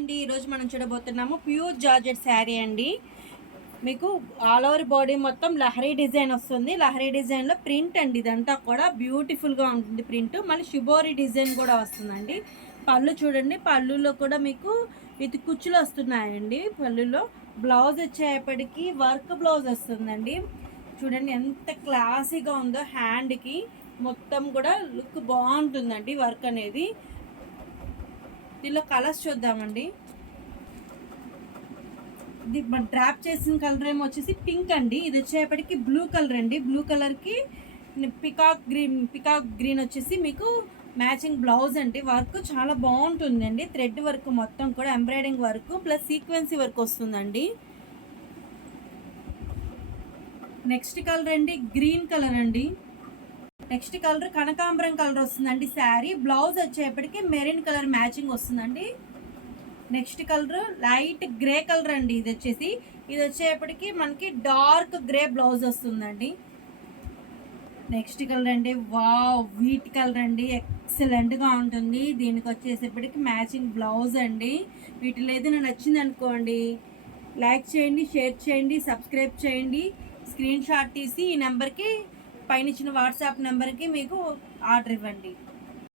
అండి. ఈరోజు మనం చూడబోతున్నాము ప్యూర్ జార్జెట్ శారీ అండి. మీకు ఆల్ ఓవర్ బాడీ మొత్తం లహరీ డిజైన్ వస్తుంది. లహరీ డిజైన్లో ప్రింట్ అండి. ఇదంతా కూడా బ్యూటిఫుల్గా ఉంటుంది ప్రింట్. మళ్ళీ షిబోరి డిజైన్ కూడా వస్తుందండి. పళ్ళు చూడండి, పళ్ళులో కూడా మీకు ఇది కుచ్చులు వస్తున్నాయండి. పళ్ళులో బ్లౌజ్ వచ్చేపటికి వర్క్ బ్లౌజ్ వస్తుందండి. చూడండి ఎంత క్లాసీగా ఉందో. హ్యాండ్కి మొత్తం కూడా లుక్ బాగుంటుందండి వర్క్ అనేది. దీనిలో కలర్స్ చూద్దామండి. ఇది మన డ్రాప్ చేసిన కలర్ ఏమో వచ్చేసి పింక్ అండి. ఇది వచ్చేపటికి బ్లూ కలర్ అండి. బ్లూ కలర్కి పికాక్ గ్రీన్ వచ్చేసి మీకు మ్యాచింగ్ బ్లౌజ్ అండి. వర్క్ చాలా బాగుంటుందండి. థ్రెడ్ వర్క్ మొత్తం కూడా embroidering work plus sequence work వస్తుందండి. నెక్స్ట్ కలర్ అండి గ్రీన్ కలర్ అండి. నెక్స్ట్ కలర్ కనకాంబరం కలర్ వస్తుందండి. శారీ బ్లౌజ్ వచ్చేపటికి మెరూన్ కలర్ మ్యాచింగ్ వస్తుందండి. Next colour light grey colour అండి. ఇది వచ్చేపటికి మనకి డార్క్ గ్రే బ్లౌజ్ వస్తుందండి. నెక్స్ట్ కలర్ అండి వావ్ వీట్ కలర్ అండి. ఎక్సలెంట్గా ఉంటుంది. దీనికి వచ్చేసేపటికి మ్యాచింగ్ బ్లౌజ్ అండి. వీటిలో ఏదైనా నచ్చింది అనుకోండి, లైక్ చేయండి, షేర్ చేయండి, సబ్స్క్రైబ్ చేయండి. స్క్రీన్ షాట్ తీసి ఈ నెంబర్కి పైన ఇచ్చిన వాట్సాప్ నెంబర్కి మీకు ఆర్డర్ ఇవ్వండి.